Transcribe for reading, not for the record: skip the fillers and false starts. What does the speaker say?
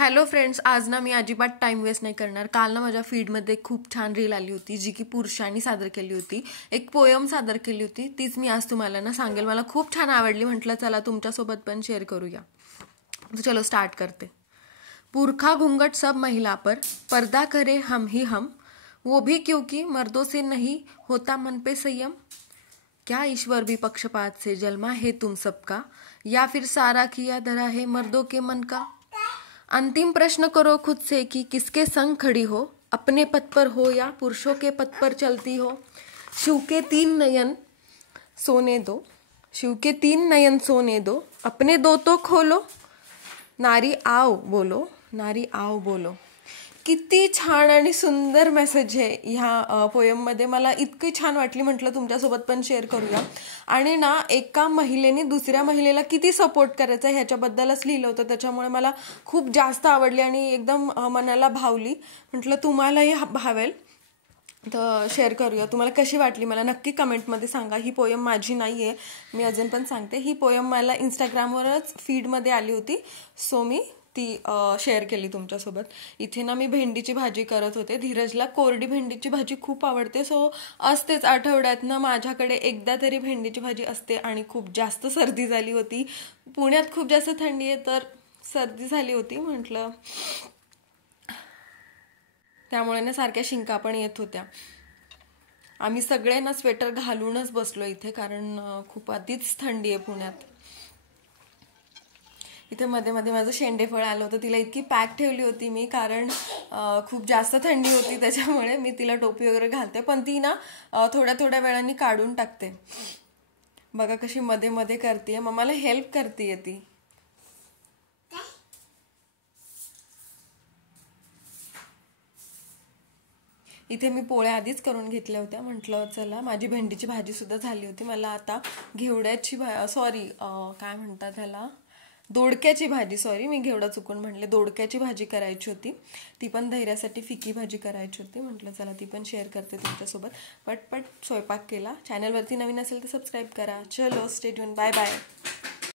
Hello friends, आज ना मी अजिबात टाइम वेस्ट नाही करणार. काल ना माझ्या फीडमध्ये खूप छान रील आली होती जी की पुरुषांनी सादर केली होती. एक पोयम सादर केली होती, तीच मी आज तुम्हाला ना सांगेल. मला खूप छान आवडली, म्हटलं चला तुमच्यासोबत पण शेअर करूया. तो चलो स्टार्ट करते. पुरखा घूंघट सब महिला पर, पर्दा करे हम ही हम, वो भी क्योंकि मर्दों से नहीं होता मन पे संयम. क्या ईश्वर भी पक्षपात से जन्मा है तुम सबका, या फिर सारा किया धरा है मर्दों के मन का. अंतिम प्रश्न करो खुद से कि किसके संग खड़ी हो, अपने पद पर हो या पुरुषों के पद पर चलती हो. शिव के 3 नयन सोने दो, शिव के 3 नयन सोने दो, अपने 2 तो खोलो. नारी आओ बोलो, नारी आओ बोलो. किती छान आणि सुंदर मेसेज आहे ह्या पोयममध्ये. मला इतकी छान वाटली, म्हटलं तुमच्यासोबत पण शेअर करूया. आणि ना एका महिलेने दुसऱ्या महिलेला किती सपोर्ट करायचा ह्याच्याबद्दलच लिहिलं होतं, त्याच्यामुळे मला खूप जास्त आवडली आणि एकदम मनाला भावली. म्हटलं तुम्हालाही भावेल तर शेअर करूया. तुम्हाला कशी वाटली मला नक्की कमेंटमध्ये सांगा. ही पोयम माझी नाही आहे, मी अजून पण सांगते. ही पोयम मला इंस्टाग्रामवरच फीडमध्ये आली होती, सो मी ती शेअर केली तुमच्यासोबत. इथे ना मी भेंडीची भाजी करत होते. धीरजला कोरडी भेंडीची भाजी खूप आवडते, सो असतेच आठवड्यात ना माझ्याकडे एकदा तरी भेंडीची भाजी असते. आणि खूप जास्त सर्दी झाली होती, पुण्यात खूप जास्त थंडी आहे, तर सर्दी झाली होती. म्हटलं त्यामुळे ना सारख्या शिंका पण येत होत्या. आम्ही सगळे ना स्वेटर घालूनच बसलो इथे, कारण खूप आधीच थंडी आहे पुण्यात. इथे मध्ये मध्ये माझं शेंडेफळ आलं होतं, तिला इतकी पॅक ठेवली होती मी, कारण खूप जास्त थंडी होती, त्याच्यामुळे मी तिला टोपी वगैरे घालते. पण ती ना थोड्या थोड्या वेळाने काढून टाकते. बघा कशी मध्ये मध्ये करते, मग मला हेल्प करते ती. इथे मी पोळ्या आधीच करून घेतल्या होत्या. म्हटलं चला माझी भेंडीची भाजी सुद्धा झाली होती. मला आता घेवड्याची काय म्हणतात ह्याला, दोडक्याची भाजी, सॉरी मी घेवडा चुकून म्हणले, दोडक्याची भाजी करायची होती. ती पण धैर्यासाठी फिकी भाजी करायची होती. म्हटलं चला ती पण शेअर करते तुमच्यासोबत. पटपट स्वयंपाक केला. चॅनलवरती नवीन असेल तर सबस्क्राईब करा. चलो स्टे ट्यून, बाय बाय.